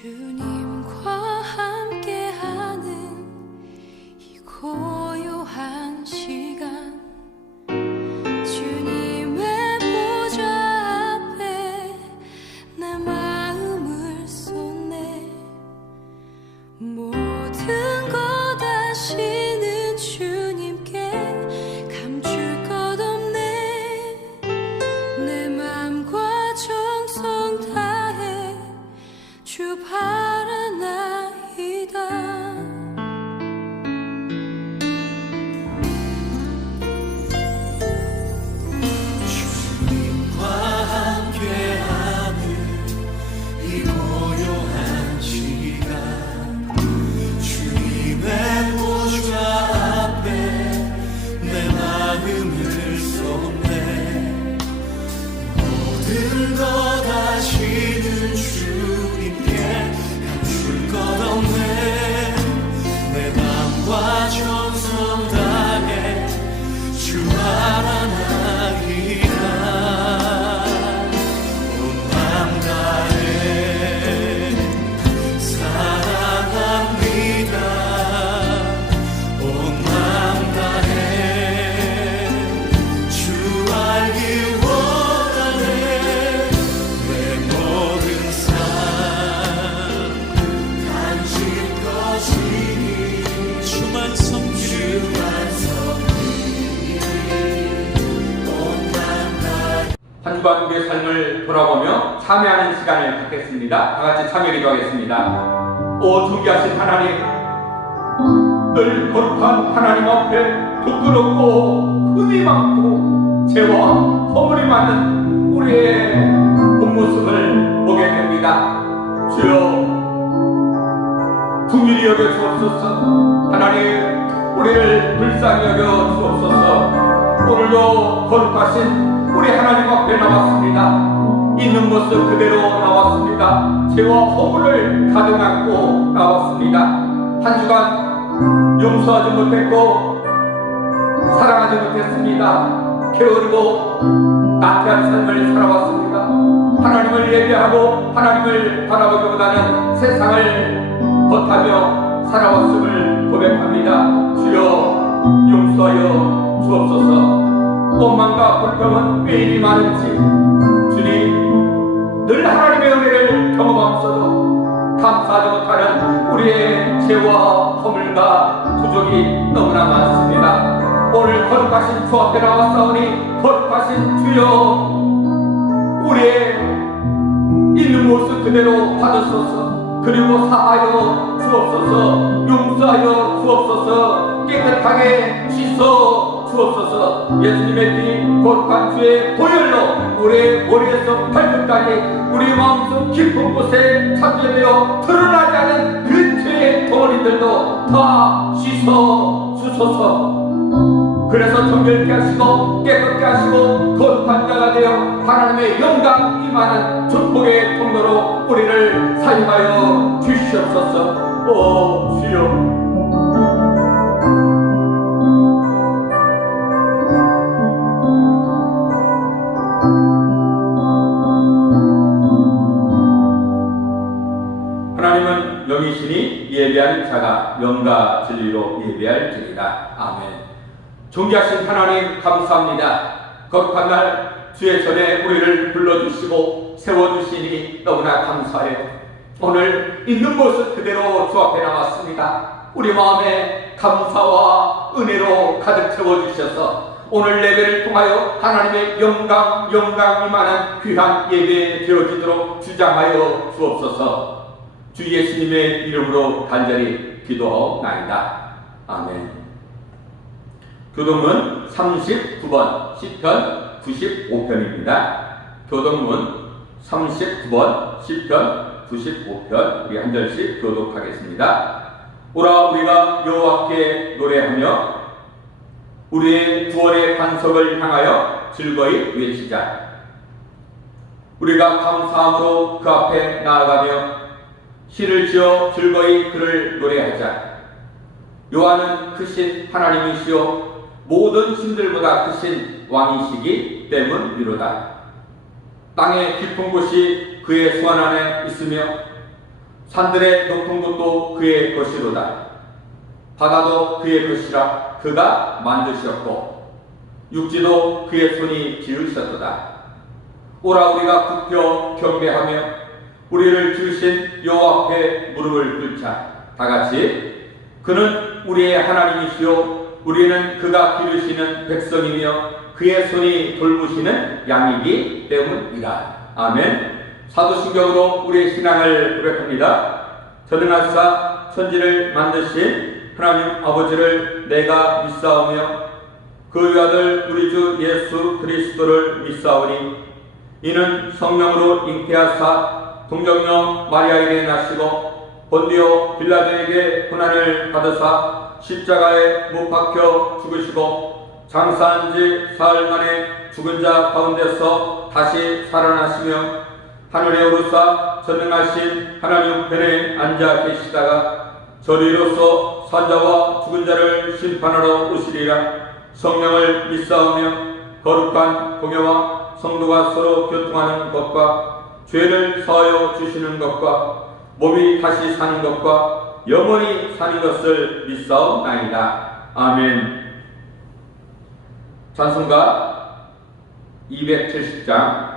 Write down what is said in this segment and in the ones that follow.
주님과 함께하는 이 고요한 시간, 주님의 보좌 앞에 내 마음을 쏟네. 모든 것 아시는 주님께 감출 것 없네. 내 맘과 정성 다해 주 바라나이다. 주님과 함께하는 이 고요한 시간, 주님의 보좌 앞에 내 마음을 쏟네. 모든 것 아시는 주님께 감출 것 없네. 내 맘과 정성 다해 주 바라나이다. 온 맘 다해 사랑합니다. 온 맘 다해 주 알기 원하네. 내 모든 삶 당신 것이니 주만 섬기리. 한 주간 우리의 삶을 돌아보며 참여하는 시간을 갖겠습니다. 다 같이 참여 기도하겠습니다. 오 존귀하신 하나님, 늘 거룩한 하나님 앞에 부끄럽고 흠이 많고 죄와 허물이 많은 우리의 본 모습을 보게 됩니다. 주여, 긍휼히 여겨 주옵소서. 하나님, 우리를 불쌍히 여겨 주옵소서. 오늘도 거룩하신 우리 하나님 앞에 나왔습니다. 있는 모습 그대로 나왔습니다. 죄와 허물을 가득 안고 나왔습니다. 한 주간 용서하지 못했고 사랑하지 못했습니다. 게으르고 나태한 삶을 살아왔습니다. 하나님을 예배하고 하나님을 바라보기보다는 세상을 벗하며 살아왔음을 고백합니다. 주여, 용서하여 주옵소서. 원망과 불평은 왜 이리 많은지 주님, 늘 하나님의 은혜를 경험하면서도 감사하지 못하는 우리의 죄와 허물과 부족이 너무나 많습니다. 오늘 거룩하신 주 앞에 나왔사오니 거룩하신 주여, 우리의 있는 모습 그대로 받으소서. 그리고 사하여 주옵소서. 용서하여 주옵소서. 깨끗하게 씻어 주옵소서. 예수님의 피 거룩한 주의 보혈로 우리의 머리에서 발끝까지 우리 마음속 깊은 곳에 참전되어 드러나지 않은 그 죄의 덩어리들도 다 씻어 주소서. 그래서 정결케 하시고 깨끗게 하시고 거룩한 자가 되어 하나님의 영광 임하는 축복의 통로로 우리를 사용하여 주시옵소서. 오 주여, 하나님은 영이시니 예배하는 자가 영과 진리로 예배할 지이다. 아멘. 존귀하신 하나님, 감사합니다. 거룩한 날 주의 전에 우리를 불러주시고 세워주시니 너무나 감사해요. 오늘 있는 모습 그대로 주 앞에 나왔습니다. 우리 마음에 감사와 은혜로 가득 채워주셔서 오늘 예배를 통하여 하나님의 영광 이만한 귀한 예배 되어지도록 주장하여 주옵소서. 주 예수님의 이름으로 간절히 기도하옵나이다. 아멘. 교동문 39번 시편 95편입니다. 교동문 39번 시편 95편 우리 한 절씩 교독하겠습니다. 오라 우리가 여호와께 노래하며 우리의 구원의 반석을 향하여 즐거이 외치자. 우리가 감사함으로 그 앞에 나아가며 시를 지어 즐거이 그를 노래하자. 여호와는 크신 하나님이시요 모든 신들보다 크신 왕이시기 때문이로다. 땅의 깊은 곳이 그의 손 안에 있으며 산들의 높은 곳도 그의 것이로다. 바다도 그의 것이라 그가 만드셨고 육지도 그의 손이 지으셨도다. 오라 우리가 굽혀 경배하며 우리를 지으신 여호와 앞에 무릎을 꿇자. 다같이 그는 우리의 하나님이시요 우리는 그가 기르시는 백성이며 그의 손이 돌보시는 양이기 때문이다. 아멘. 사도신경으로 우리의 신앙을 고백합니다. 전능하사 천지를 만드신 하나님 아버지를 내가 믿사오며 그 외아들 우리 주 예수 그리스도를 믿사오니 이는 성령으로 잉태하사 동정녀 마리아에게 나시고 본디오 빌라도에게 고난을 받으사 십자가에 못 박혀 죽으시고 장사한 지 사흘 만에 죽은 자 가운데서 다시 살아나시며 하늘에 오르사 전능하신 하나님 우편에 앉아 계시다가 저리로서 산자와 죽은 자를 심판하러 오시리라. 성령을 믿사오며 거룩한 공예와 성도가 서로 교통하는 것과 죄를 사하여 주시는 것과 몸이 다시 사는 것과 영원히 사는 것을 믿사옵나이다. 아멘. 찬송가 270장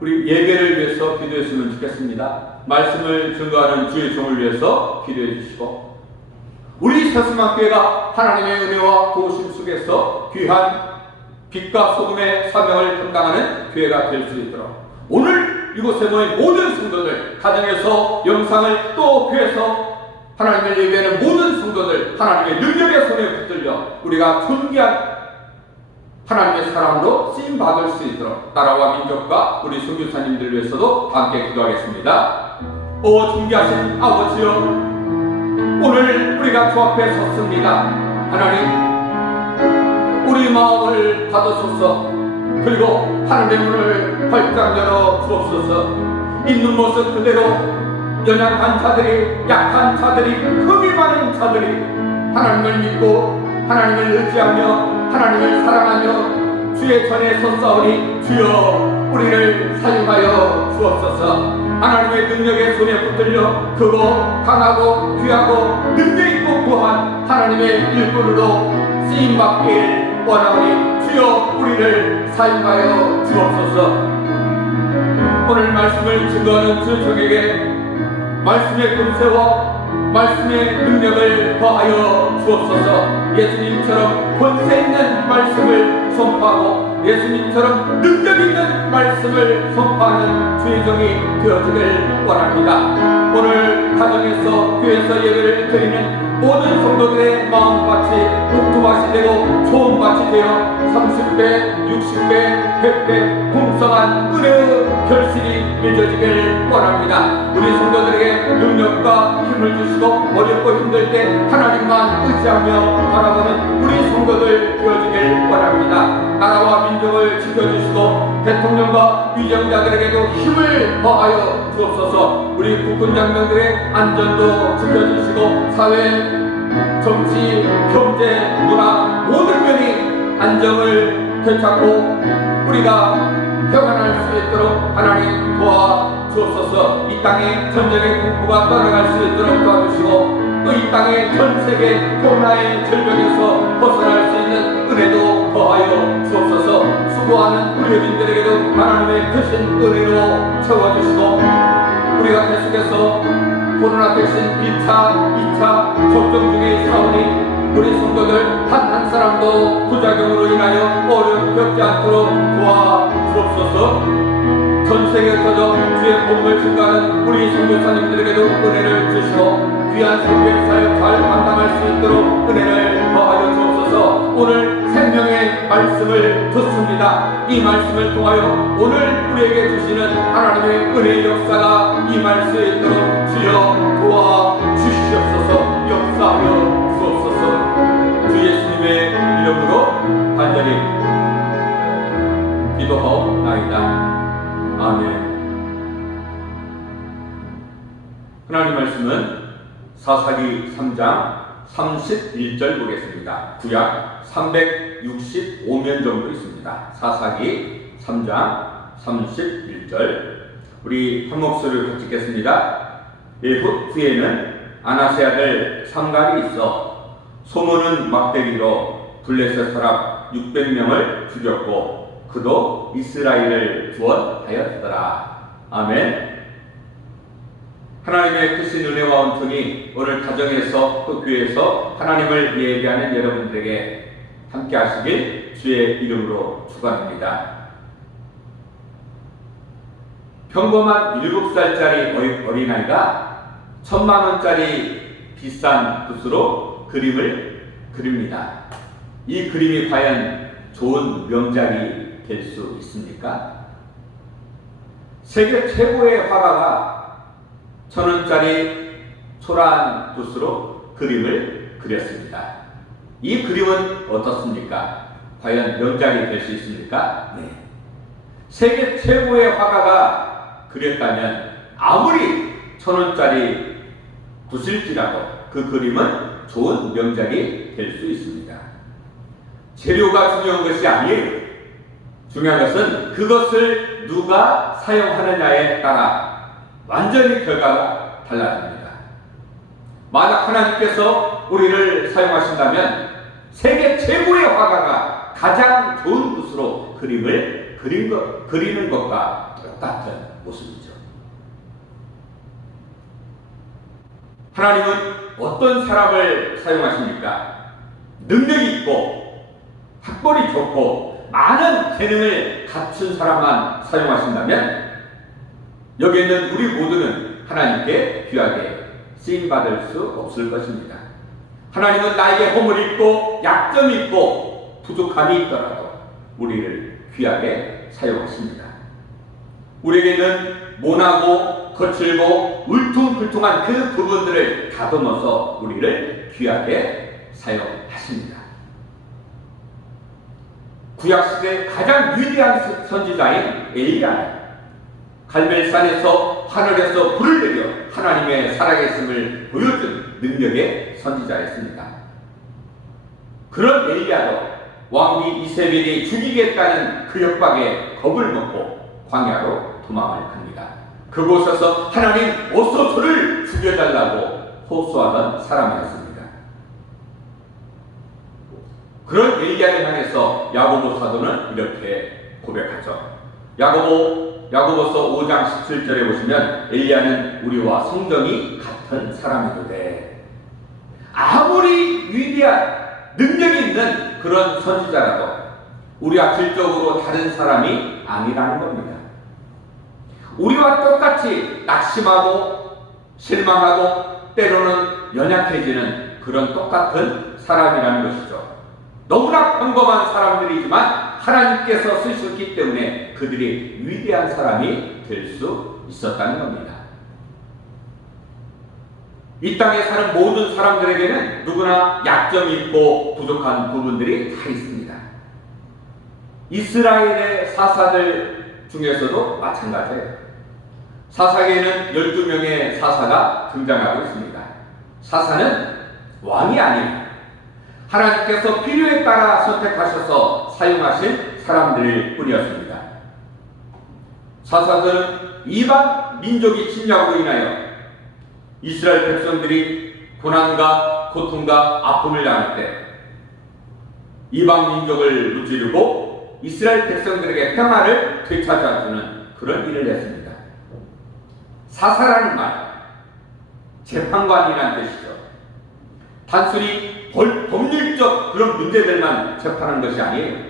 우리 예배를 위해서 기도했으면 좋겠습니다. 말씀을 증거하는 주의 종을 위해서 기도해 주시고 우리 새수만교회가 하나님의 은혜와 도우심 속에서 귀한 빛과 소금의 사명을 감당하는 교회가 될 수 있도록 오늘 이곳에 모인 모든 성도들, 가정에서 영상을 또 교회에서 하나님을 예배하는 모든 성도들 하나님의 능력의 손에 붙들려 우리가 존귀한 하나님의 사랑으로 쓰임받을 수 있도록 나라와 민족과 우리 선교사님들 위해서도 함께 기도하겠습니다. 오 존귀하신 아버지여, 오늘 우리가 주 앞에 섰습니다. 하나님, 우리 마음을 받으소서. 그리고 하늘의 문을 활짝 열어 주옵소서. 있는 모습 그대로 연약한 자들이, 약한 자들이, 흠이 많은 자들이 하나님을 믿고 하나님을 의지하며 하나님을 사랑하며 주의 전에 섰사오니 주여 우리를 사용하여 주옵소서. 하나님의 능력의 손에 붙들려 크고 강하고 귀하고 능력 있고 구한 하나님의 일꾼으로 쓰임받길 원하오니 주여 우리를 사용하여 주옵소서. 오늘 말씀을 증거하는 주족에게 말씀의 금세와 말씀의 능력을 더하여 주옵소서. 예수님처럼 권세 있는 말씀을 선포하고 예수님처럼 능력 있는 말씀을 선포하는 주의 종이 되어지길 원합니다. 오늘 가정에서 교회에서 예배를 드리는 모든 성도들의 마음밭이 옥토밭이 되고 소음밭이 되어 30배, 60배, 100배 풍성한 은혜의 결실이 맺어지길 원합니다. 우리 성도들에게 능력과 힘을 주시고 어렵고 힘들 때 하나님만 의지하며 바라보는 우리 성도들 되어지길 원합니다. 나라와 민족을 지켜주시고 대통령과 위정자들에게도 힘을 더하여 주옵소서. 우리 국군 장병들의 안전도 지켜주시고 사회, 정치, 경제, 문화 모든 면이 안정을 되찾고 우리가 평안할 수 있도록 하나님 도와주옵소서. 이 땅에 전쟁의 공포가 떠나갈 수 있도록 도와주시고 또 이 땅의 전 세계 코로나의 절벽에서 벗어날 수 있는 은혜도 더하여 주옵소서. 수고하는 우리 의민들에게도 하나님의 크신 은혜로 채워주시고 우리가 계속해서 코로나 백신 1차, 2차 접종 중에 있사오니 우리 성도들 한 사람도 부작용으로 인하여 어려움 겪지 않도록 도와주옵소서. 전 세계에 터져 주의 복음을 증거하는 우리 선교사님들에게도 은혜를 주시고 귀한 선교의 사역 잘 감당할 수 있도록 은혜를 더하여 주옵소서. 오늘 생명의 말씀을 듣습니다. 이 말씀을 통하여 오늘 우리에게 주시는 하나님의 은혜의 역사가 임할 수 있도록 주여 도와주시옵소서. 역사하여 주옵소서. 주 예수님의 이름으로 간절히 기도하옵나이다. 아멘. 하나님 말씀은 사사기 3장 31절 보겠습니다. 구약 365면 정도 있습니다. 사사기 3장 31절 우리 한 목소리를 같이 읽겠습니다. 후에는 아나세 아들 삼갈이 있어 소문은 막대기로 블레셋 사람 600명을 죽였고 그도 이스라엘을 구원하였더라. 아멘. 하나님의 크신 은혜와 온통이 오늘 가정에서 또 교회에서 하나님을 예배하는 여러분들에게 함께 하시길 주의 이름으로 축원합니다. 평범한 7살짜리 어린아이가 1000만원짜리 비싼 붓으로 그림을 그립니다. 이 그림이 과연 좋은 명작이 될 수 있습니까? 세계 최고의 화가가 1000원짜리 초라한 붓으로 그림을 그렸습니다. 이 그림은 어떻습니까? 과연 명작이 될 수 있습니까? 네. 세계 최고의 화가가 그렸다면 아무리 1000원짜리 붓일지라도 그 그림은 좋은 명작이 될 수 있습니다. 재료가 중요한 것이 아니에요. 중요한 것은 그것을 누가 사용하느냐에 따라 완전히 결과가 달라집니다. 만약 하나님께서 우리를 사용하신다면 세계 최고의 화가가 가장 좋은 붓으로 그림을 그리는 것과 똑같은 모습이죠. 하나님은 어떤 사람을 사용하십니까? 능력이 있고 학벌이 좋고 많은 재능을 갖춘 사람만 사용하신다면 여기 있는 우리 모두는 하나님께 귀하게 쓰임받을 수 없을 것입니다. 하나님은 나에게 허물이 있고 약점이 있고 부족함이 있더라도 우리를 귀하게 사용하십니다. 우리에게는 모나고 거칠고 울퉁불퉁한 그 부분들을 다듬어서 우리를 귀하게 사용하십니다. 구약시대의 가장 위대한 선지자인 엘리야 갈멜산에서 하늘에서 불을 내려 하나님의 살아계심을 보여준 능력의 선지자였습니다. 그런 엘리야도 왕비 이세벨이 죽이겠다는 그 협박에 겁을 먹고 광야로 도망을 합니다. 그곳에서 하나님 어서 저를 죽여달라고 호소하던 사람이었습니다. 그런 엘리야를 향해서 야고보 사도는 이렇게 고백하죠. 야고보서 5장 17절에 보시면 엘리야는 우리와 성정이 같은 사람이로되 아무리 위대한 능력이 있는 그런 선지자라도 우리와 질적으로 다른 사람이 아니라는 겁니다. 우리와 똑같이 낙심하고 실망하고 때로는 연약해지는 그런 똑같은 사람이라는 것이죠. 너무나 평범한 사람들이지만 하나님께서 쓰셨기 때문에 그들이 위대한 사람이 될 수 있었다는 겁니다. 이 땅에 사는 모든 사람들에게는 누구나 약점이 있고 부족한 부분들이 다 있습니다. 이스라엘의 사사들 중에서도 마찬가지예요. 사사계에는 12명의 사사가 등장하고 있습니다. 사사는 왕이 아닙니다. 하나님께서 필요에 따라 선택하셔서 사용하신 사람들 뿐이었습니다. 사사들은 이방 민족의 침략으로 인하여 이스라엘 백성들이 고난과 고통과 아픔을 당할 때 이방 민족을 무찌르고 이스라엘 백성들에게 평화를 되찾아주는 그런 일을 했습니다. 사사라는 말, 재판관이라는 뜻이죠. 단순히 법률적 그런 문제들만 재판하는 것이 아니에요.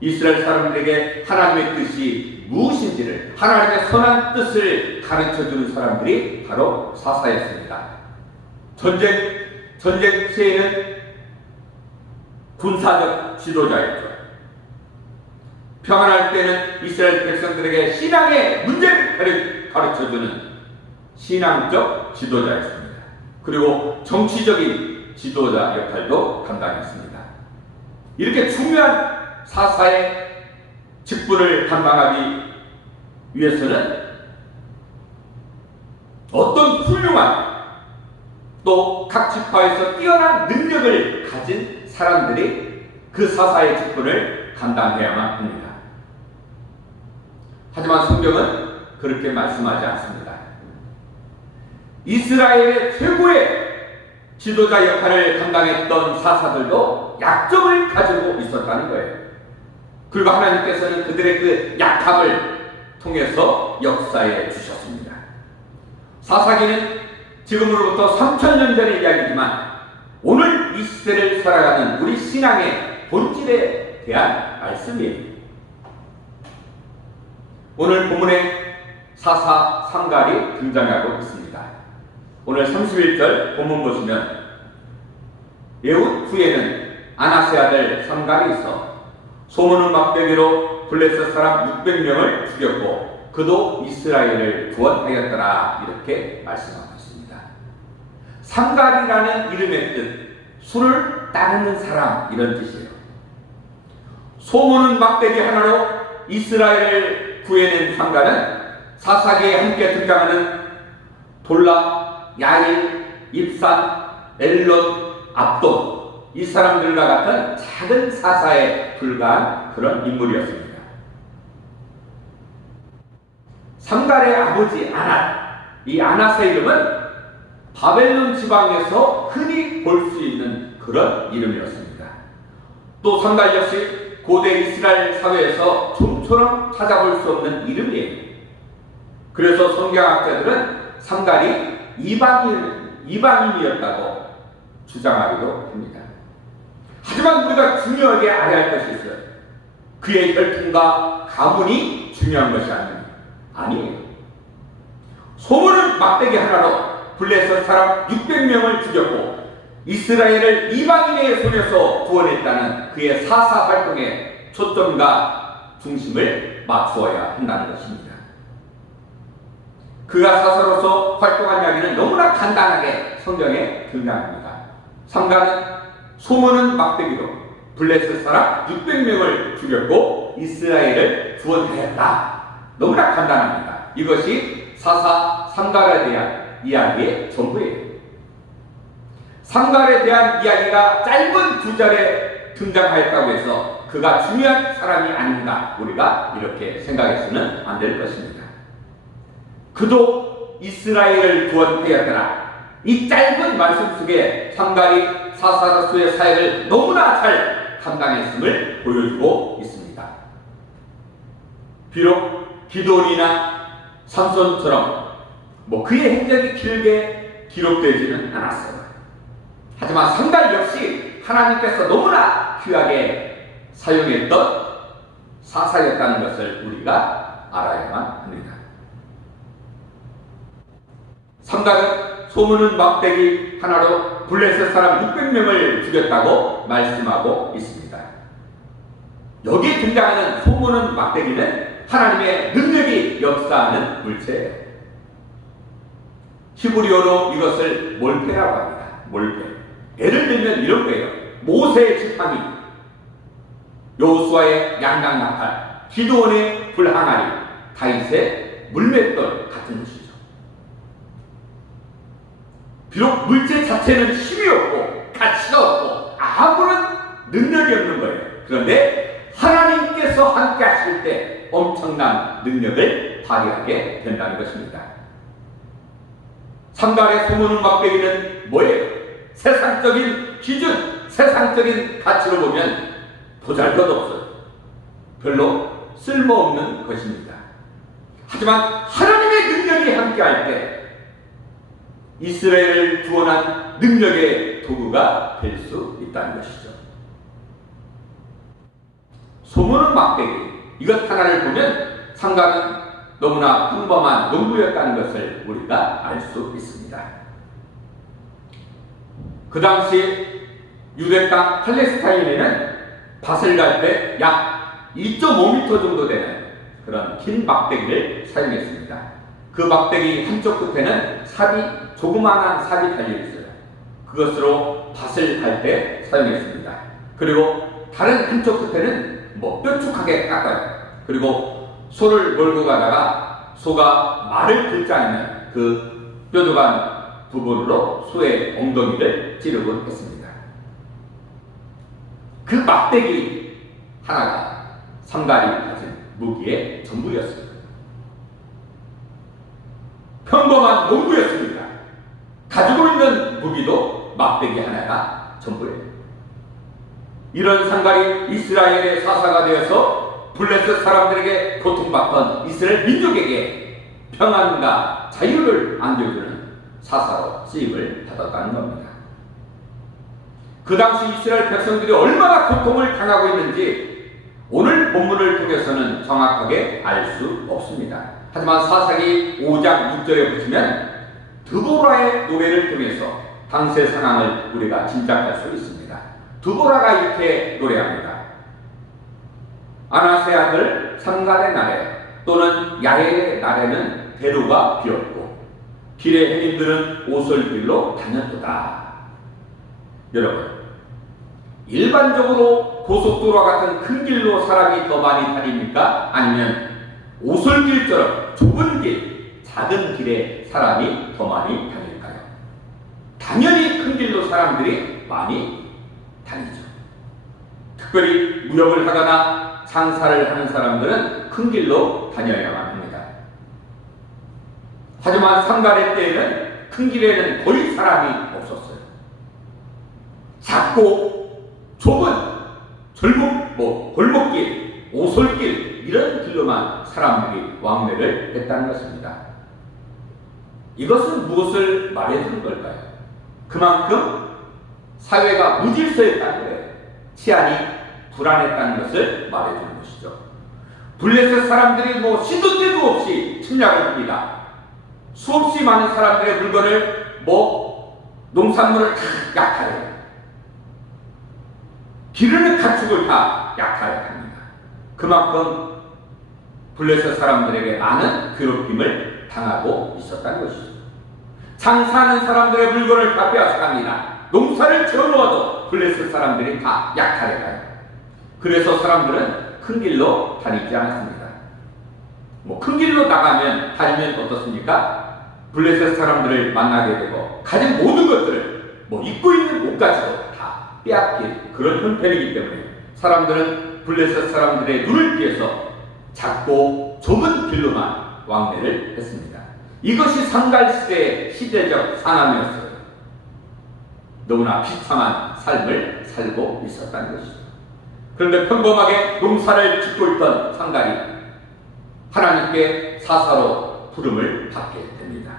이스라엘 사람들에게 하나님의 뜻이 무엇인지를, 하나님의 선한 뜻을 가르쳐주는 사람들이 바로 사사였습니다. 전쟁 시에는 군사적 지도자였죠. 평안할 때는 이스라엘 백성들에게 신앙의 문제를 가르쳐주는 신앙적 지도자였습니다. 그리고 정치적인 지도자 역할도 감당했습니다. 이렇게 중요한 사사의 직분을 감당하기 위해서는 어떤 훌륭한 또 각 지파에서 뛰어난 능력을 가진 사람들이 그 사사의 직분을 감당해야만 합니다. 하지만 성경은 그렇게 말씀하지 않습니다. 이스라엘의 최고의 지도자 역할을 감당했던 사사들도 약점을 가지고 있었다는 거예요. 그리고 하나님께서는 그들의 그 약함을 통해서 역사해 주셨습니다. 사사기는 지금으로부터 3000년 전의 이야기지만 오늘 이 시대를 살아가는 우리 신앙의 본질에 대한 말씀이에요. 오늘 본문에 사사 삼갈이 등장하고 있습니다. 오늘 31절 본문 보시면 예후 후에는 아나세 아들 삼갈이 있어 소문은 막대기로 블레셋 사람 600명을 죽였고 그도 이스라엘을 구원하였더라 이렇게 말씀하고 있습니다. 삼갈이라는 이름의 뜻 술을 따르는 사람 이런 뜻이에요. 소문은 막대기 하나로 이스라엘을 구해낸 삼갈은 사사기에 함께 등장하는 돌라, 야일, 입산, 엘론, 압돈 이 사람들과 같은 작은 사사에 불과한 그런 인물이었습니다. 삼갈의 아버지 아낫, 이 아낫의 이름은 바벨론 지방에서 흔히 볼 수 있는 그런 이름이었습니다. 또 삼갈 역시 고대 이스라엘 사회에서 좀처럼 찾아볼 수 없는 이름이에요. 그래서 성경학자들은 삼갈이 이방인이었다고 주장하기도 합니다. 하지만 우리가 중요하게 알아야 할 것이 있어요. 그의 혈통과 가문이 중요한 것이 아니에요. 소문은 막대기 하나로 블레셋 사람 600명을 죽였고 이스라엘을 이방인의 손에서 구원했다는 그의 사사 활동에 초점과 중심을 맞추어야 한다는 것입니다. 그가 사사로서 활동한 이야기는 너무나 간단하게 성경에 등장합니다. 삼갈은 소문은 막대기로 블레셋 사람 600명을 죽였고 이스라엘을 구원하였다. 너무나 간단합니다. 이것이 사사 삼갈에 대한 이야기의 전부예요. 삼갈에 대한 이야기가 짧은 구절에 등장하였다고 해서 그가 중요한 사람이 아닌가 우리가 이렇게 생각해서는 안 될 것입니다. 그도 이스라엘을 구원하였더라. 이 짧은 말씀 속에 삼갈이 사사로서의 사역을 너무나 잘 감당했음을 보여주고 있습니다. 비록 기도원이나 삼손처럼 그의 행적이 길게 기록되지는 않았어요. 하지만 삼갈 역시 하나님께서 너무나 귀하게 사용했던 사사였다는 것을 우리가 알아야만 합니다. 삼갈은 소문은 막대기 하나로 블레셋 사람 600명을 죽였다고 말씀하고 있습니다. 여기에 등장하는 소문은 막대기는 하나님의 능력이 역사하는 물체예요. 히브리어로 이것을 몰페라고 합니다. 몰페. 예를 들면 이런 거예요. 모세의 지팡이, 여호수아의 양강나팔, 기드온의 불항아리, 다윗의 물맷돌 같은 것이죠. 비록 물체 자체는 힘이 없고 가치가 없고 아무런 능력이 없는 거예요. 그런데 하나님께서 함께 하실 때 엄청난 능력을 발휘하게 된다는 것입니다. 삼갈의 소문은 막대기는 뭐예요? 세상적인 기준, 세상적인 가치로 보면 보잘것없어요. 별로 쓸모없는 것입니다. 하지만 하나님의 능력이 함께할 때 이스라엘을 구원한 능력의 도구가 될 수 있다는 것이죠. 소문은 막대기, 이것 하나를 보면 삼갈은 너무나 평범한 농부였다는 것을 우리가 알 수 있습니다. 그 당시 유대 땅 팔레스타인에는 밭을 갈 때 약 2.5m 정도 되는 그런 긴 막대기를 사용했습니다. 그 막대기 한쪽 끝에는 조그마한 삽이 달려있어요. 그것으로 밭을 갈 때 사용했습니다. 그리고 다른 한쪽 끝에는 뾰족하게 깎아요. 그리고 소를 몰고 가다가 소가 말을 듣지 않으면 그 뾰족한 부분으로 소의 엉덩이를 찌르곤 했습니다. 그 막대기 하나가 삼갈이 가진 무기의 전부였습니다. 평범한 농부였습니다. 가지고 있는 무기도 막대기 하나가 전부예요. 이런 삼갈이 이스라엘의 사사가 되어서 블레셋 사람들에게 고통받던 이스라엘 민족에게 평안과 자유를 안겨주는 사사로 쓰임을 받았다는 겁니다. 그 당시 이스라엘 백성들이 얼마나 고통을 당하고 있는지 오늘 본문을 통해서는 정확하게 알 수 없습니다. 하지만 사사기 5장 6절에 보시면 드보라의 노래를 통해서 당시의 상황을 우리가 짐작할 수 있습니다. 드보라가 이렇게 노래합니다. 아나세 아들 삼갈의 날에 또는 야헬의 날에는 대로가 비었고 길의 행인들은 오솔길로 다녔도다. 여러분, 일반적으로 고속도로와 같은 큰 길로 사람이 더 많이 다닙니까? 아니면 오솔길처럼 좁은 길, 작은 길에 사람이 더 많이 다닐까요? 당연히 큰 길로 사람들이 많이 다니죠. 특별히 무역을 하거나 장사를 하는 사람들은 큰 길로 다녀야만 합니다. 하지만 삼갈의 때에는 큰 길에는 거의 사람이 없었어요. 작고 좁은 골목길, 오솔길 이런 길로만 사람들이 왕래를 했다는 것입니다. 이것은 무엇을 말해주는 걸까요? 그만큼 사회가 무질서했다는 거예요. 치안이 불안했다는 것을 말해주는 것이죠. 블레셋 사람들이 시도 때도 없이 침략을 합니다. 수없이 많은 사람들의 물건을 농산물을 다 약탈해요. 기르는 가축을 다 약탈합니다. 그만큼 블레셋 사람들에게 많은 괴롭힘을 당하고 있었다는 것이죠. 장사하는 사람들의 물건을 다 빼앗아갑니다. 농사를 지어놓아도 블레셋 사람들이 다 약탈해가요. 그래서 사람들은 큰 길로 다니지 않았습니다. 큰 길로 나가면 다니면 어떻습니까? 블레셋 사람들을 만나게 되고 가진 모든 것들을 입고 있는 옷까지도 다 빼앗길 그런 형편이기 때문에 사람들은 블레셋 사람들의 눈을 피해서 작고 좁은 길로만 왕래를 했습니다. 이것이 상갈시대의 시대적 상황이었어요. 너무나 비참한 삶을 살고 있었다는 것이죠. 그런데 평범하게 농사를 짓고 있던 상갈이 하나님께 사사로 부름을 받게 됩니다.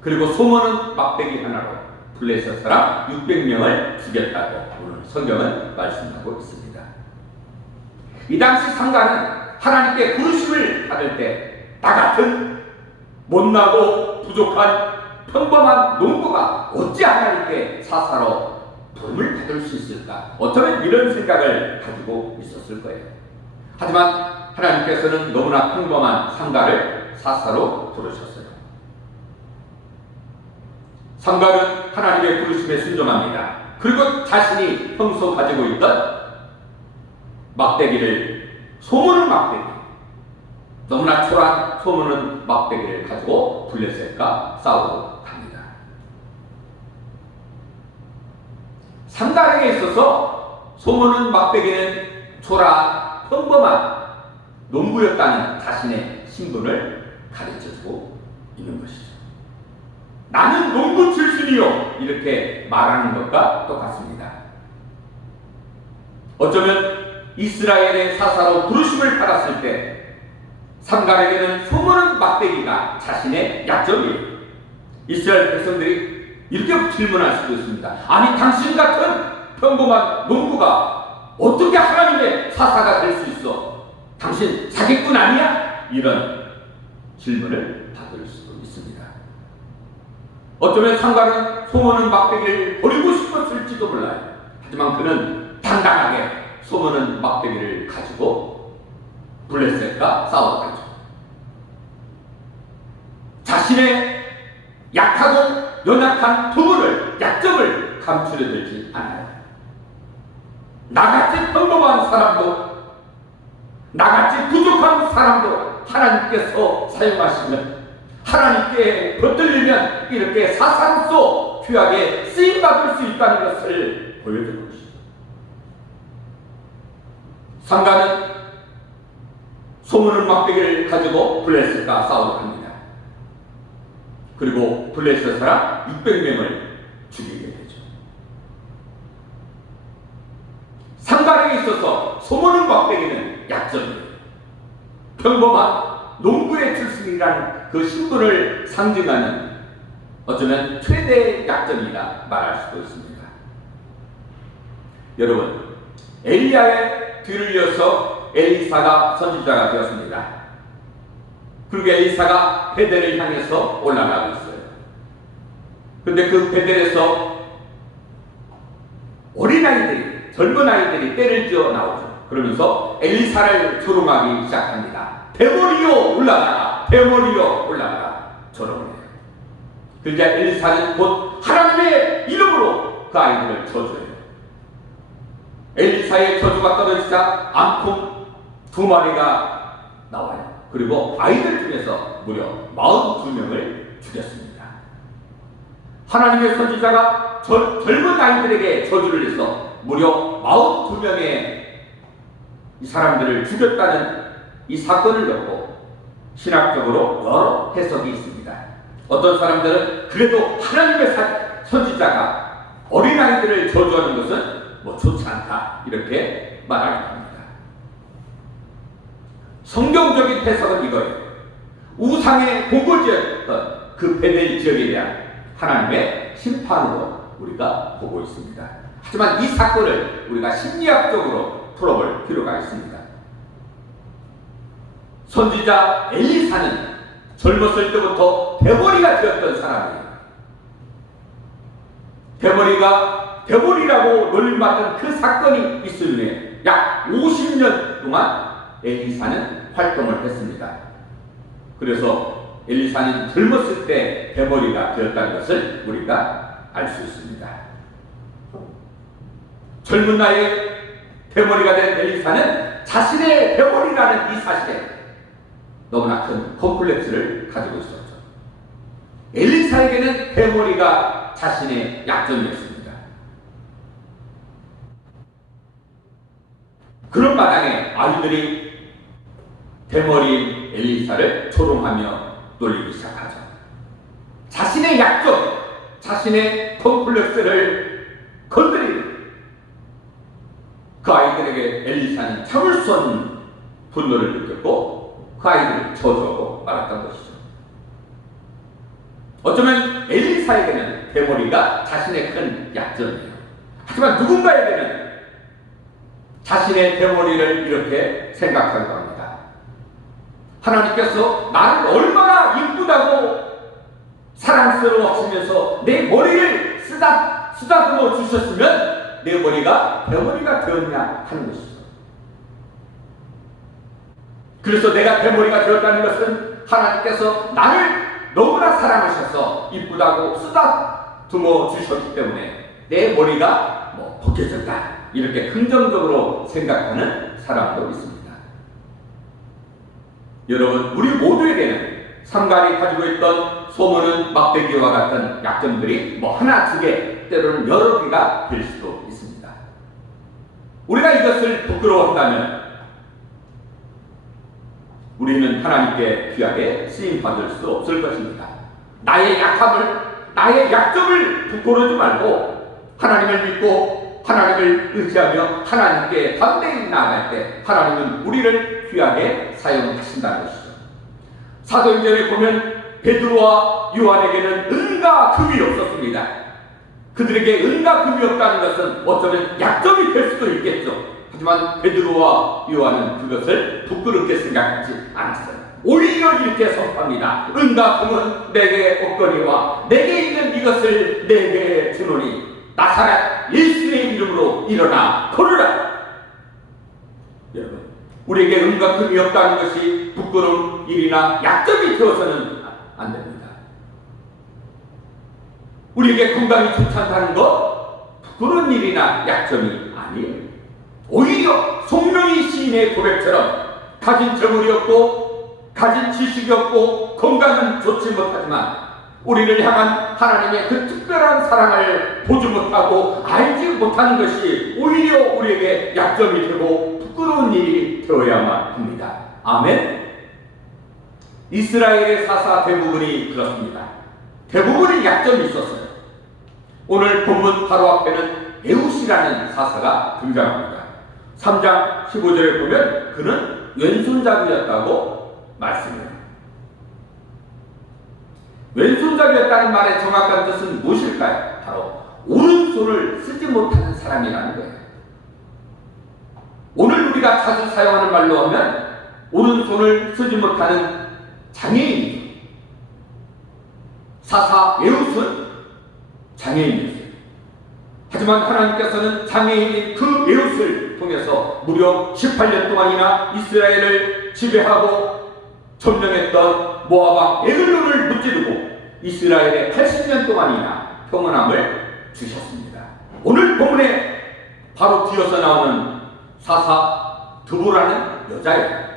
그리고 소모는 막대기 하나로 블레셋 사람 600명을 죽였다고 오늘 성경은 말씀하고 있습니다. 이 당시 상갈은 하나님께 부르심을 받을 때 나 같은 못나고 부족한 평범한 농부가 어찌 하나님께 사사로 부름을 받을 수 있을까? 어쩌면 이런 생각을 가지고 있었을 거예요. 하지만 하나님께서는 너무나 평범한 상갈을 사사로 부르셨어요. 상갈은 하나님의 부르심에 순종합니다. 그리고 자신이 평소 가지고 있던 막대기를, 소모는 막대기, 너무나 초라한 소모는 막대기를 가지고 블레셋과 싸우러 갑니다. 상갈에게 있어서 소모는 막대기는 초라한 평범한 농부였다는 자신의 신분을 가르쳐주고 있는 것이죠. 나는 농부 출신이요, 이렇게 말하는 것과 똑같습니다. 어쩌면 이스라엘의 사사로 부르심을 받았을 때 상갈에게는 소모는 막대기가 자신의 약점이에요. 이스라엘 백성들이 이렇게 질문할 수도 있습니다. 아니, 당신 같은 평범한 농부가 어떻게 하나님의 사사가 될 수 있어? 당신 사기꾼 아니야? 이런 질문을 받을 수도 있습니다. 어쩌면 상갈은 소모는 막대기를 버리고 싶었을지도 몰라요. 하지만 그는 당당하게 소모는 막대기를 가지고 블레셋과 싸웠다죠. 자신의 약하고 연약한 부분을, 약점을 감추려 들지 않아요. 나같이 평범한 사람도, 나같이 부족한 사람도 하나님께서 사용하시면, 하나님께 붙들리면 이렇게 사상소 귀하게 쓰임받을 수 있다는 것을 보여주는 것이죠. 상갈은 소모는 막대기를 가지고 블레셋과 싸우러 갑니다. 그리고 블레셋 사람 600명을 죽이게 되죠. 상갈에게 있어서 소모는 막대기는 약점이에요. 평범한 농부의 출신이라는 그 신분을 상징하는 어쩌면 최대의 약점이라 말할 수도 있습니다. 여러분, 엘리야의 뒤를 이어서 엘리사가 선지자가 되었습니다. 그리고 엘리사가 베델을 향해서 올라가고 있어요. 그런데 그 베델에서 어린아이들이, 젊은 아이들이 떼를 지어 나오죠. 그러면서 엘리사를 조롱하기 시작합니다. 대머리요 올라가라, 대머리요 올라가라, 조롱을 해요. 그러자 엘리사는 곧 하나님의 이름으로 그 아이들을 저주해요. 엘리사의 저주가 떨어지자 암콩 2마리가 나와요. 그리고 아이들 중에서 무려 42명을 죽였습니다. 하나님의 선지자가 젊은 아이들에게 저주를 해서 무려 42명의 이 사람들을 죽였다는 이 사건을 갖고 신학적으로 여러 해석이 있습니다. 어떤 사람들은 그래도 하나님의 선지자가 어린아이들을 저주하는 것은 좋지 않다, 이렇게 말하기도 합니다. 성경적인 해석은 이거예요. 우상의 본고지였던 그 베델 지역에 대한 하나님의 심판으로 우리가 보고 있습니다. 하지만 이 사건을 우리가 심리학적으로 풀어볼 필요가 있습니다. 선지자 엘리사는 젊었을 때부터 대머리가 되었던 사람이에요. 대머리라고 놀림받던 그 사건이 있을 후에 약 50년 동안 엘리사는 활동을 했습니다. 그래서 엘리사는 젊었을 때 대머리가 되었다는 것을 우리가 알 수 있습니다. 젊은 나이에 대머리가 된 엘리사는 자신의 대머리라는 이 사실에 너무나 큰 콤플렉스를 가지고 있었죠. 엘리사에게는 대머리가 자신의 약점이었습니다. 그런 마당에 아이들이 대머리인 엘리사를 조롱하며 놀리기 시작하죠. 자신의 약점, 자신의 콤플렉스를 건드리는 그 아이들에게 엘리사는 참을 수 없는 분노를 느꼈고 그 아이들을 저주하고 말았던 것이죠. 어쩌면 엘리사에게는 대머리가 자신의 큰 약점이에요. 하지만 누군가에게는 자신의 대머리를 이렇게 생각하기도 합니다. 하나님께서 나를 얼마나 이쁘다고 사랑스러워하시면서 내 머리를 쓰다듬어 주셨으면 내 머리가 대머리가 되었냐 하는 것이죠. 그래서 내가 대머리가 되었다는 것은 하나님께서 나를 너무나 사랑하셔서 이쁘다고 쓰다듬어 주셨기 때문에 내 머리가 벗겨졌다 이렇게 긍정적으로 생각하는 사람도 있습니다. 여러분, 우리 모두에게는 상관이 가지고 있던 소문은 막대기와 같은 약점들이 하나, 두 개, 때로는 여러 개가 될 수도 있습니다. 우리가 이것을 부끄러웠다면 우리는 하나님께 귀하게 쓰임받을 수 없을 것입니다. 나의 약함을, 나의 약점을 부끄러워하지 말고 하나님을 믿고 하나님을 의지하며 하나님께 담대히 나아갈 때 하나님은 우리를 귀하게 사용하신다는 것이죠. 사도행전에 보면 베드로와 요한에게는 은과 금이 없었습니다. 그들에게 은과 금이 없다는 것은 어쩌면 약점이 될 수도 있겠죠. 하지만 베드로와 요한은 그것을 부끄럽게 생각하지 않았어요. 오히려 이렇게 선포합니다. 은과 금은 내게 없거니와 내게 있는 이것을 내게 주노니 나사렛 예수의 이름으로 일어나 걸으라. 여러분, 우리에게 은과 금이 없다는 것이 부끄러운 일이나 약점이 되어서는 안 됩니다. 우리에게 건강이 좋지 않다는 것 부끄러운 일이나 약점이 아니에요. 오히려 송명희 시인의 고백처럼 가진 재물이 없고 가진 지식이 없고 건강은 좋지 못하지만 우리를 향한 하나님의 그 특별한 사랑을 보지 못하고 알지 못하는 것이 오히려 우리에게 약점이 되고 부끄러운 일이 되어야만 합니다. 아멘. 이스라엘의 사사 대부분이 그렇습니다. 대부분이 약점이 있었어요. 오늘 본문 바로 앞에는 에훗이라는 사사가 등장합니다. 3장 15절에 보면 그는 왼손잡이였다고 말씀해요. 왼손잡이였다는 말의 정확한 뜻은 무엇일까요? 바로 오른손을 쓰지 못하는 사람이라는 거예요. 오늘 우리가 자주 사용하는 말로 하면 오른손을 쓰지 못하는 장애인이죠. 사사 에훗은 장애인이었어요. 하지만 하나님께서는 장애인인 그 에훗을 통해서 무려 18년 동안이나 이스라엘을 지배하고 점령했던 모압왕 에글론을 무찌르고 이스라엘에 80년 동안이나 평온함을 주셨습니다. 오늘 본문에 바로 뒤어서 나오는 사사 드보라는 여자예요.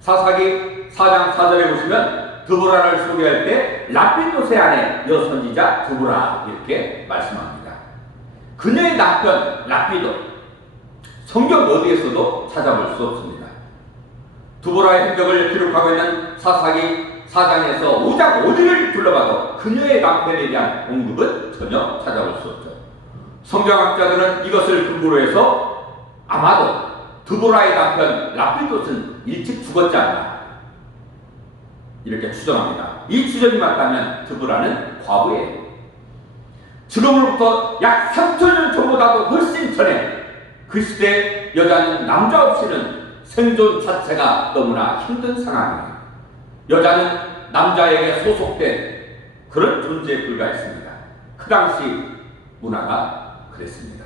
사사기 4장 4절에 보시면 드보라를 소개할 때 라피도세 아내 여선지자 드보라 이렇게 말씀합니다. 그녀의 남편 라피도, 성경 어디에서도 찾아볼 수 없습니다. 드보라의 행적을 기록하고 있는 사사기 4장에서 5장 5절을 둘러봐도 그녀의 남편에 대한 언급은 전혀 찾아볼 수 없죠. 성경학자들은 이것을 근거로 해서 아마도 드보라의 남편 라피도는 일찍 죽었지 않나 이렇게 추정합니다. 이 추정이 맞다면 드보라는 과부예요. 지금으로부터 약 3,000년 전보다도 훨씬 전에 그 시대 여자는 남자 없이는 생존 자체가 너무나 힘든 상황이에요. 여자는 남자에게 소속된 그런 존재에 불과했습니다. 그 당시 문화가 그랬습니다.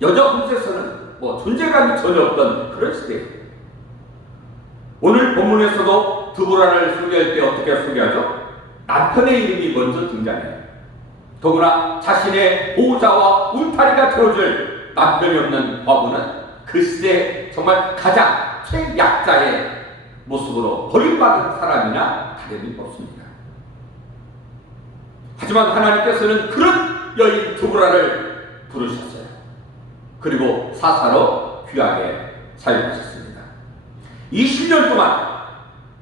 여자 혼자서는 존재감이 전혀 없던 그런 시대예요. 오늘 본문에서도 드보라를 소개할 때 어떻게 소개하죠? 남편의 이름이 먼저 등장해요. 더구나 자신의 보호자와 울타리가 되어줄 남편이 없는 과부는 그 시대 정말 가장 최약자의 모습으로 버림받은 사람이나 다름이 없습니다. 하지만 하나님께서는 그런 여인 두브라를 부르셨어요. 그리고 사사로 귀하게 사용하셨습니다. 20년 동안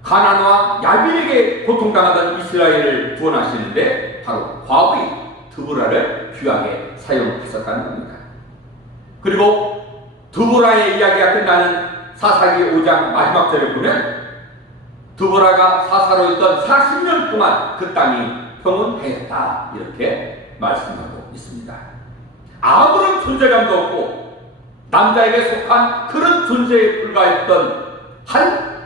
가나안과 야빈에게 고통당하던 이스라엘을 구원하시는데 바로 과부인 드보라를 귀하게 사용하셨다는 겁니다. 그리고 드보라의 이야기가 끝나는 사사기 5장 마지막 절에 보면 드보라가 사사로 있던 40년 동안 그 땅이 평온하였다 이렇게 말씀하고 있습니다. 아무런 존재감도 없고 남자에게 속한 그런 존재에 불과했던 한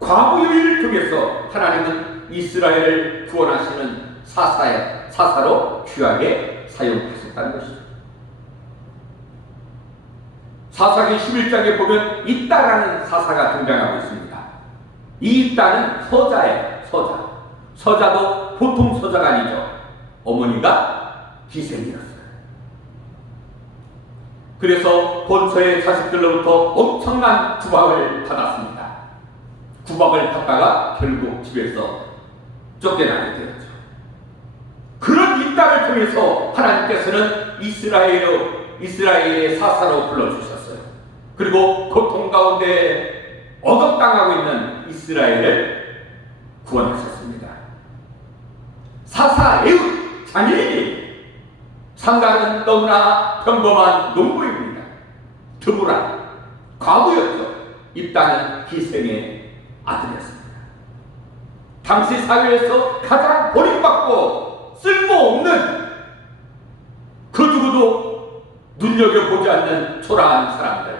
과부 여인을 통해서 하나님은 이스라엘을 구원하시는 사사로 귀하게 사용하셨다는 것이죠. 사사기 11장에 보면 이따라는 사사가 등장하고 있습니다. 이 이따는 서자예요. 서자도 보통 서자가 아니죠. 어머니가 기생이었어요. 그래서 본처의 자식들로부터 엄청난 구박을 받았습니다. 구박을 받다가 결국 집에서 쫓겨나게 되었죠. 그런 이딸을 통해서 하나님께서는 이스라엘의 사사로 불러주셨어요. 그리고 고통 가운데 억압당하고 있는 이스라엘을 구원하셨습니다. 사사 에훗 장애인이 상당은 너무나 평범한 농부입니다. 드보라 과부였죠. 이 땅은 희생의 아들이었습니다. 당시 사회에서 가장 버림받고 쓸모없는 그 누구도 눈여겨보지 않는 초라한 사람들.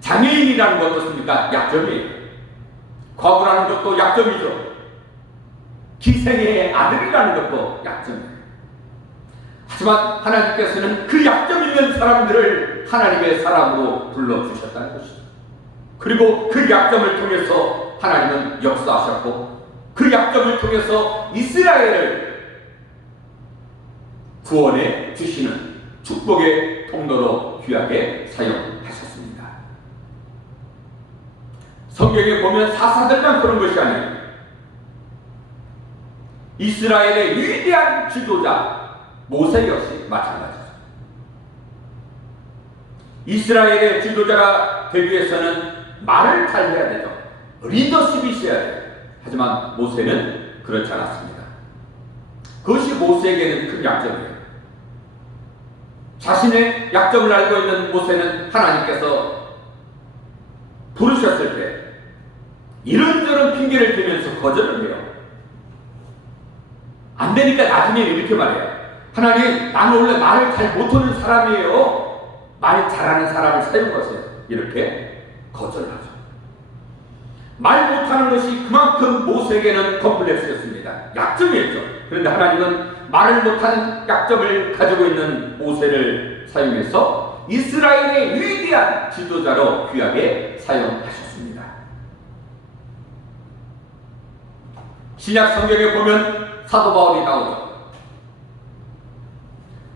장애인이라는 건 어떻습니까? 약점이에요. 과부라는 것도 약점이죠. 기생의 아들이라는 것도 약점이에요. 하지만 하나님께서는 그 약점 있는 사람들을 하나님의 사람으로 불러주셨다는 것이죠. 그리고 그 약점을 통해서 하나님은 역사하셨고 그 약점을 통해서 이스라엘을 구원해 주시는 축복의 통로로 귀하게 사용하셨습니다. 성경에 보면 사사들만 그런 것이 아니에요. 이스라엘의 위대한 지도자 모세 역시 마찬가지죠. 이스라엘의 지도자가 되기 위해서는 말을 잘 해야 되죠. 리더십이 있어야 돼요. 하지만 모세는 그렇지 않았습니다. 그것이 모세에게는 큰 약점이에요. 자신의 약점을 알고 있는 모세는 하나님께서 부르셨을 때 이런저런 핑계를 대면서 거절을 해요. 안 되니까 나중에 이렇게 말해요. 하나님, 나는 원래 말을 잘 못하는 사람이에요. 말 잘하는 사람을 사용하세요. 이렇게 거절하죠. 말 못하는 것이 그만큼 모세에게는 컴플렉스였습니다. 약점이었죠. 그런데 하나님은 말을 못하는 약점을 가지고 있는 모세를 사용해서 이스라엘의 위대한 지도자로 귀하게 사용하셨습니다. 신약 성경에 보면 사도 바울이 나오죠.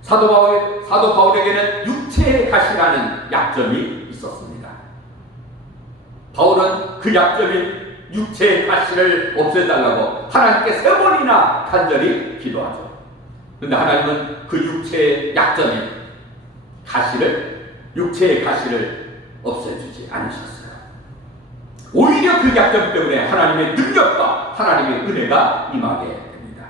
사도 바울에게는 육체의 가시라는 약점이 있었습니다. 바울은 그 약점인 육체의 가시를 없애달라고 하나님께 3번이나 간절히 기도하죠. 그런데 하나님은 그 육체의 약점인 육체의 가시를 없애주지 않으셨어요. 오히려 그 약점 때문에 하나님의 능력과 하나님의 은혜가 임하게 됩니다.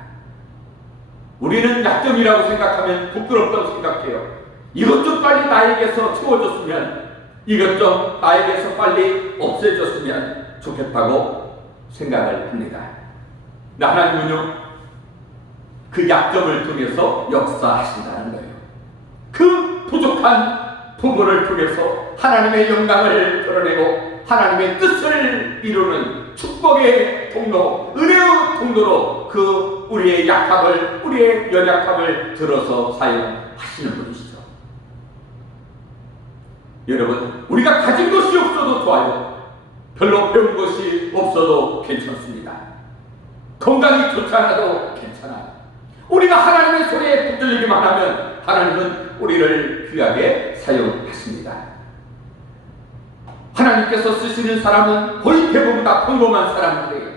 우리는 약점이라고 생각하면 부끄럽다고 생각해요. 이것 좀 빨리 나에게서 채워줬으면, 이것 좀 나에게서 빨리 없애줬으면 좋겠다고 생각을 합니다. 근데 하나님은요, 그 약점을 통해서 역사하신다는 거예요. 그 부족한 부분을 통해서 하나님의 영광을 드러내고 하나님의 뜻을 이루는 축복의 통로, 은혜의 통로로 그 우리의 약함을, 우리의 연약함을 들어서 사용하시는 분이시죠. 여러분, 우리가 가진 것이 없어도 좋아요. 별로 배운 것이 없어도 괜찮습니다. 건강이 좋지 않아도 괜찮아요. 우리가 하나님의 소리에 붙들리기만 하면 하나님은 우리를 귀하게 사용하십니다. 하나님께서 쓰시는 사람은 거의 대부분 다 평범한 사람들이에요.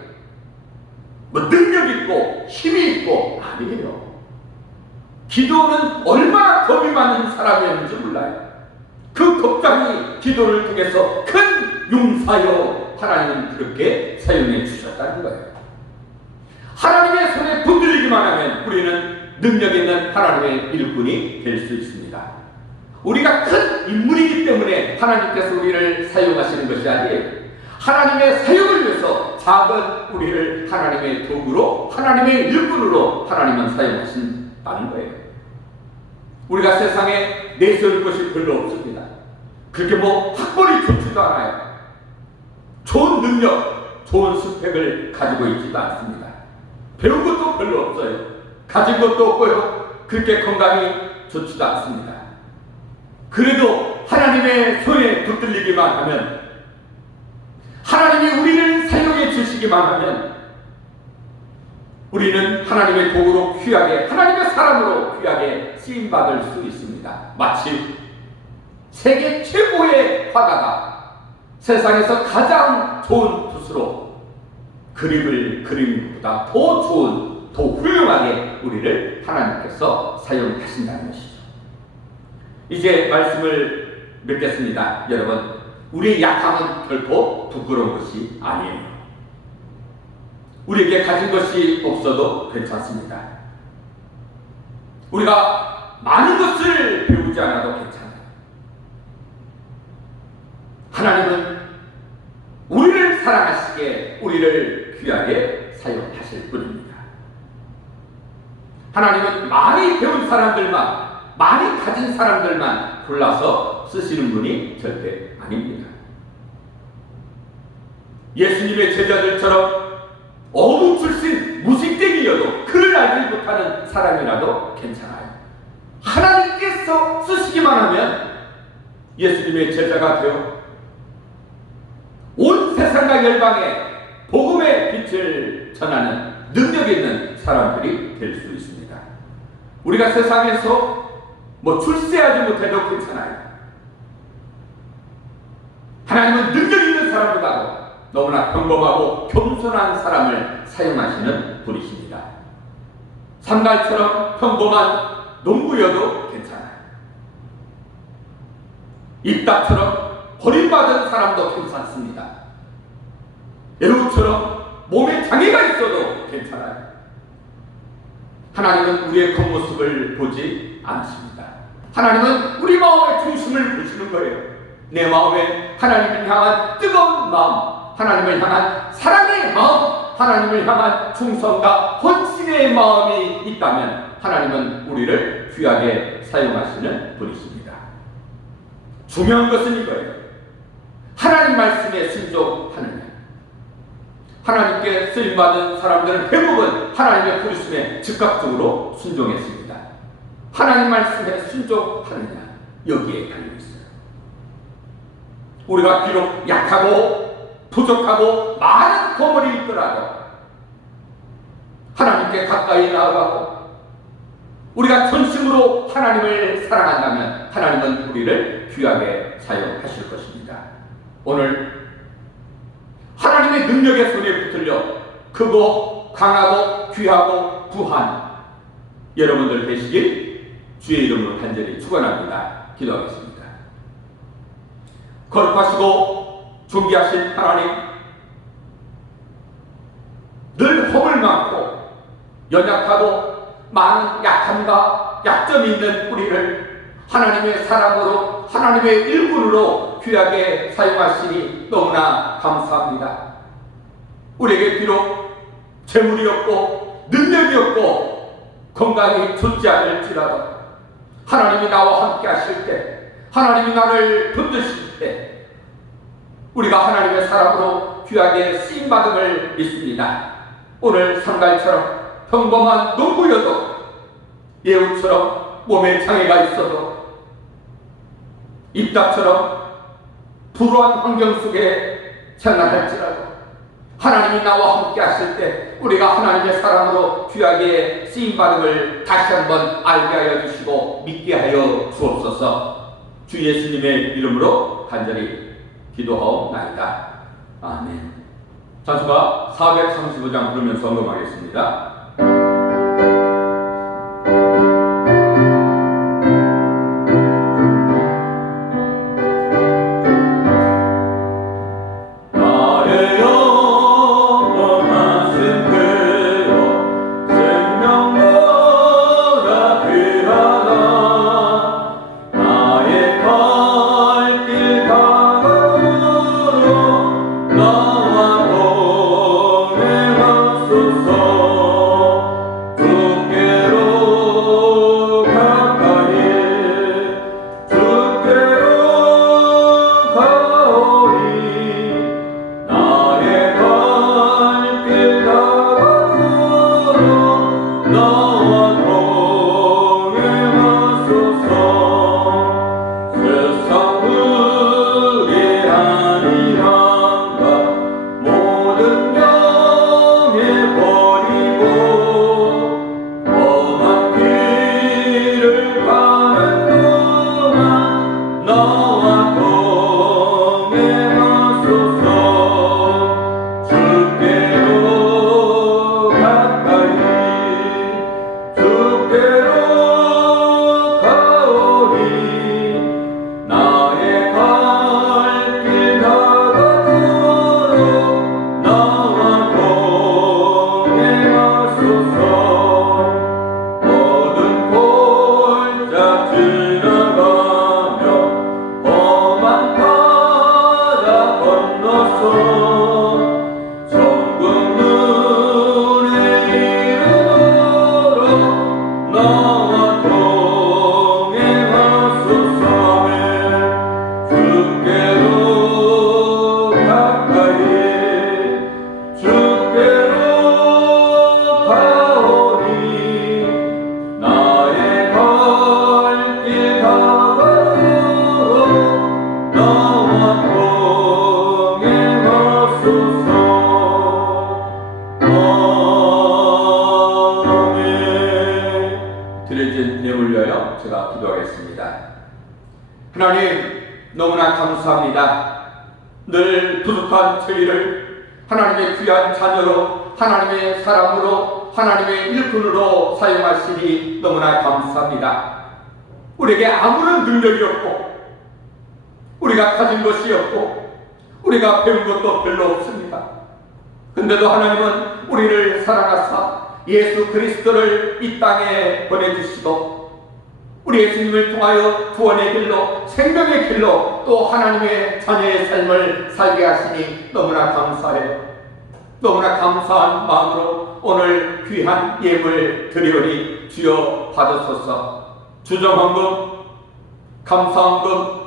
뭐 능력 있고 힘이 있고 아니에요. 기도는 얼마나 겁이 많은 사람이었는지 몰라요. 그 겁장이 기도를 통해서 큰 용사여 하나님은 그렇게 사용해 주셨다는 거예요. 하나님의 손에 붙들리기만 하면 우리는 능력 있는 하나님의 일꾼이 될 수 있습니다. 우리가 큰 인물이기 때문에 하나님께서 우리를 사용하시는 것이 아니에요. 하나님의 사용을 위해서 작은 우리를 하나님의 도구로, 하나님의 일꾼으로 하나님은 사용하신다는 거예요. 우리가 세상에 내세울 것이 별로 없습니다. 그렇게 뭐 학벌이 좋지도 않아요. 좋은 능력, 좋은 스펙을 가지고 있지도 않습니다. 배운 것도 별로 없어요. 가진 것도 없고요. 그렇게 건강이 좋지도 않습니다. 그래도 하나님의 손에 붙들리기만 하면, 하나님이 우리를 사용해 주시기만 하면 우리는 하나님의 도구로 귀하게, 하나님의 사람으로 귀하게 쓰임받을 수 있습니다. 마치 세계 최고의 화가가 세상에서 가장 좋은 붓으로 그림을 그리는 것보다 더 좋은, 더 훌륭하게 우리를 하나님께서 사용하신다는 것이죠. 이제 말씀을 맺겠습니다. 여러분, 우리의 약함은 결코 부끄러운 것이 아니에요. 우리에게 가진 것이 없어도 괜찮습니다. 우리가 많은 것을 배우지 않아도 괜찮아요. 하나님은 우리를 사랑하시기에 우리를 귀하게 사용하실 뿐입니다. 하나님은 많이 배운 사람들만, 많이 가진 사람들만 골라서 쓰시는 분이 절대 아닙니다. 예수님의 제자들처럼 어부 출신 무식쟁이여도 글을 알지 못하는 사람이라도 괜찮아요. 하나님께서 쓰시기만 하면 예수님의 제자가 되어 온 세상과 열방에 복음의 빛을 전하는 능력 있는 사람들이 될 수 있습니다. 우리가 세상에서 뭐 출세하지 못해도 괜찮아요. 하나님은 능력 있는 사람보다도 너무나 평범하고 겸손한 사람을 사용하시는 분이십니다. 삼갈처럼 평범한 농부여도 괜찮아요. 입다처럼 버림받은 사람도 괜찮습니다. 애우처럼 몸에 장애가 있어도 괜찮아요. 하나님은 우리의 겉모습을 보지 않습니다. 하나님은 우리 마음의 중심을 보시는 거예요. 내 마음에 하나님을 향한 뜨거운 마음, 하나님을 향한 사랑의 마음, 하나님을 향한 충성과 헌신의 마음이 있다면 하나님은 우리를 귀하게 사용하시는 분이십니다. 중요한 것은 이거예요. 하나님 말씀에 순종하느냐. 하나님께 쓰임받은 사람들은 대부분 하나님의 부르심에 즉각적으로 순종했습니다. 하나님 말씀에 순종하느냐, 여기에 달려있어요. 우리가 비록 약하고 부족하고 많은 거물이 있더라도 하나님께 가까이 나아가고 우리가 전심으로 하나님을 사랑한다면 하나님은 우리를 귀하게 사용하실 것입니다. 오늘 하나님의 능력의 손에 붙들려 크고 강하고 귀하고 부한 여러분들 되시길 주의 이름으로 간절히 축원합니다. 기도하겠습니다. 거룩하시고 존귀하신 하나님, 늘 허물 많고 연약하고 많은 약함과 약점이 있는 우리를 하나님의 사랑으로, 하나님의 일꾼으로 귀하게 사용하시니 너무나 감사합니다. 우리에게 비록 재물이 없고 능력이 없고 건강이 좋지 않을지라도 하나님이 나와 함께 하실 때, 하나님이 나를 붙드실 때 우리가 하나님의 사람으로 귀하게 쓰임받음을 믿습니다. 오늘 상갈처럼 평범한 농부여도, 예후처럼 몸에 장애가 있어도, 입다처럼 불우한 환경 속에 생활할지라도 하나님이 나와 함께 하실 때 우리가 하나님의 사람으로 귀하게 쓰임받음을 다시 한번 알게 하여 주시고 믿게 하여 주옵소서. 주 예수님의 이름으로 간절히 기도하옵나이다. 아멘. 찬송가 435장 부르면서 언급하겠습니다. 드려진 예물 위하여 제가 기도하겠습니다. 하나님, 너무나 감사합니다. 늘 부족한 저희를 하나님의 귀한 자녀로, 하나님의 사람으로, 하나님의 일꾼으로 사용하시니 너무나 감사합니다. 우리에게 아무런 능력이 없고, 우리가 가진 것이 없고, 우리가 배운 것도 별로 없습니다. 근데도 하나님은 우리를 사랑하사 예수 그리스도를 이 땅에 보내주시고, 우리 예수님을 통하여 구원의 길로, 생명의 길로 또 하나님의 자녀의 삶을 살게 하시니 너무나 감사해요. 너무나 감사한 마음으로 오늘 귀한 예물 드리오니 주여 받으소서. 주정헌금, 감사헌금,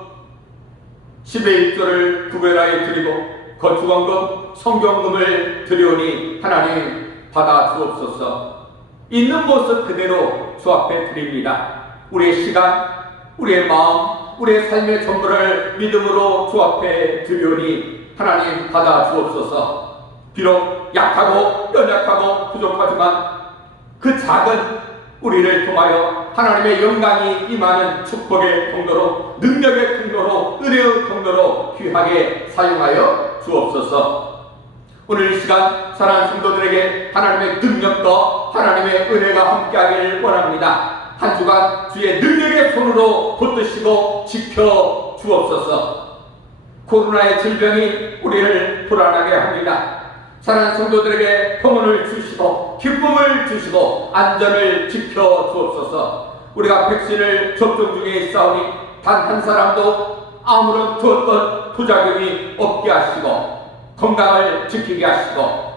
10의 1조를 구별하여 드리고 거축헌금, 성경금을 드리오니 하나님 받아 주옵소서. 있는 모습 그대로 주 앞에 드립니다. 우리의 시간, 우리의 마음, 우리의 삶의 전부를 믿음으로 주 앞에 드리오니 하나님 받아 주옵소서. 비록 약하고 연약하고 부족하지만 그 작은 우리를 통하여 하나님의 영광이 임하는 축복의 통로로, 능력의 통로로, 은혜의 통로로 귀하게 사용하여 주옵소서. 오늘 이 시간 사랑하는 성도들에게 하나님의 능력과 하나님의 은혜가 함께하길 원합니다. 한 주간 주의 능력의 손으로 붙드시고 지켜 주옵소서. 코로나의 질병이 우리를 불안하게 합니다. 사랑하는 성도들에게 평온을 주시고 기쁨을 주시고 안전을 지켜 주옵소서. 우리가 백신을 접종 중에 있사오니 단 한 사람도 아무런 어떤 부작용이 없게 하시고 건강을 지키게 하시고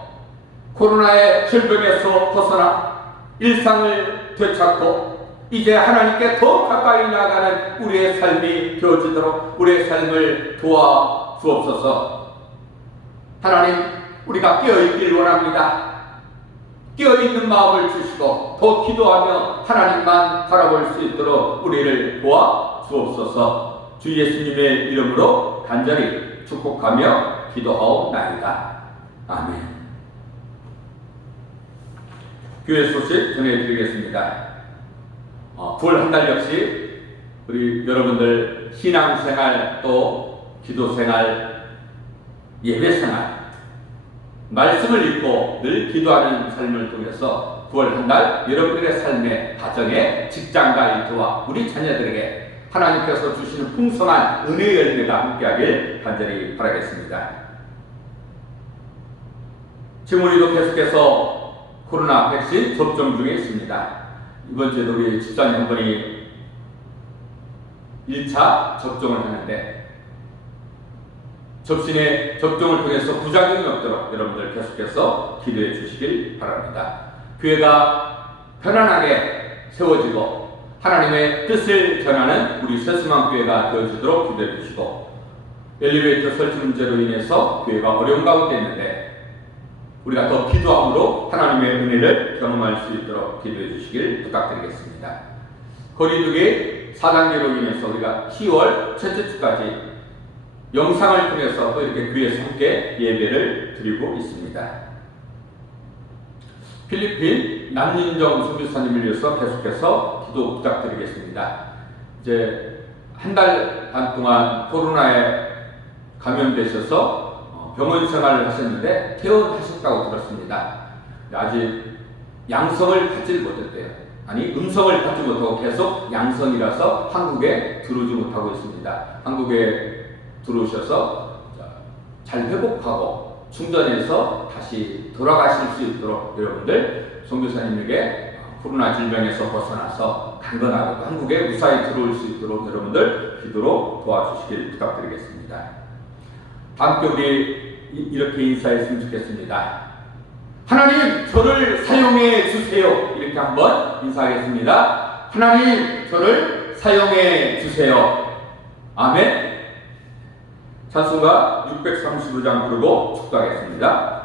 코로나의 질병에서 벗어나 일상을 되찾고 이제 하나님께 더 가까이 나아가는 우리의 삶이 되어지도록 우리의 삶을 도와 주옵소서. 하나님, 우리가 깨어있길 원합니다. 깨어있는 마음을 주시고 더 기도하며 하나님만 바라볼 수 있도록 우리를 도와 주옵소서. 주 예수님의 이름으로 간절히 축복하며 기도하옵나이다. 아멘. 교회 소식 전해드리겠습니다. 9월 한 달 역시 우리 여러분들 신앙생활 또 기도생활 예배생활, 말씀을 읽고 늘 기도하는 삶을 통해서 9월 한 달 여러분들의 삶의 가정에 직장과 일터와 우리 자녀들에게 하나님께서 주시는 풍성한 은혜의 열매가 함께하길 간절히 바라겠습니다. 지금 우리도 계속해서 코로나 백신 접종 중에 있습니다. 이번 주에도 우리 집사님 한 분이 1차 접종을 하는데 접종을 통해서 부작용이 없도록 여러분들 계속해서 기도해 주시길 바랍니다. 교회가 편안하게 세워지고 하나님의 뜻을 전하는 우리 새수망 교회가 되어주도록 기도해 주시고, 엘리베이터 설치 문제로 인해서 교회가 어려운 가운데 있는데 우리가 더 기도함으로 하나님의 은혜를 경험할 수 있도록 기도해 주시길 부탁드리겠습니다. 거리두기 4단계로 인해서 우리가 10월 첫째 주까지 영상을 통해서 또 이렇게 교회에서 함께 예배를 드리고 있습니다. 필리핀 남윤정 선교사님을 위해서 계속해서 기도 부탁드리겠습니다. 이제 한 달 반 동안 코로나에 감염되셔서 병원 생활을 하셨는데 퇴원하셨다고 들었습니다. 아직 양성을 받지 못했대요. 아니, 음성을 받지 못하고 계속 양성이라서 한국에 들어오지 못하고 있습니다. 한국에 들어오셔서 잘 회복하고 충전해서 다시 돌아가실 수 있도록 여러분들 선교사님에게 코로나 질병에서 벗어나서 강건하고 한국에 무사히 들어올 수 있도록 여러분들 기도로 도와주시길 부탁드리겠습니다. 함께 우리 이렇게 인사했으면 좋겠습니다. 하나님, 저를 사용해 주세요. 이렇게 한번 인사하겠습니다. 하나님, 저를 사용해 주세요. 아멘. 찬송가 635장 부르고 축도하겠습니다.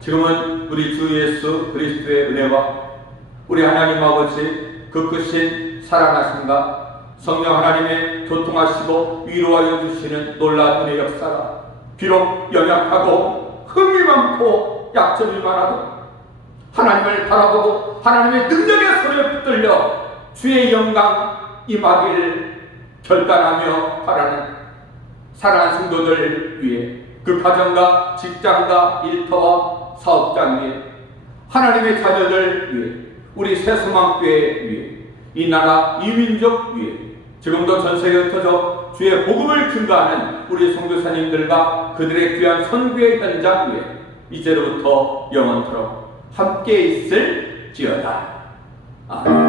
지금은 우리 주 예수 그리스도의 은혜와 우리 하나님 아버지 그 크신 사랑하심과 성령 하나님의 교통하시고 위로하여 주시는 놀라운 은혜 역사가 비록 연약하고 흠이 많고 약점이 많아도 하나님을 바라보고 하나님의 능력의 손에 붙들려 주의 영광 임하기를 결단하며 바라는 사랑하는 성도들 위해 그 가정과 직장과 일터와 사업장 위에 하나님의 자녀들 위해 우리 새소망교회 위에 이 나라 이 민족 위에 지금도 전세계에 흩어져 주의 복음을 증거하는 우리 선교사님들과 그들의 귀한 선교의 현장 위에 이제로부터 영원토록 함께 있을지어다. 아멘.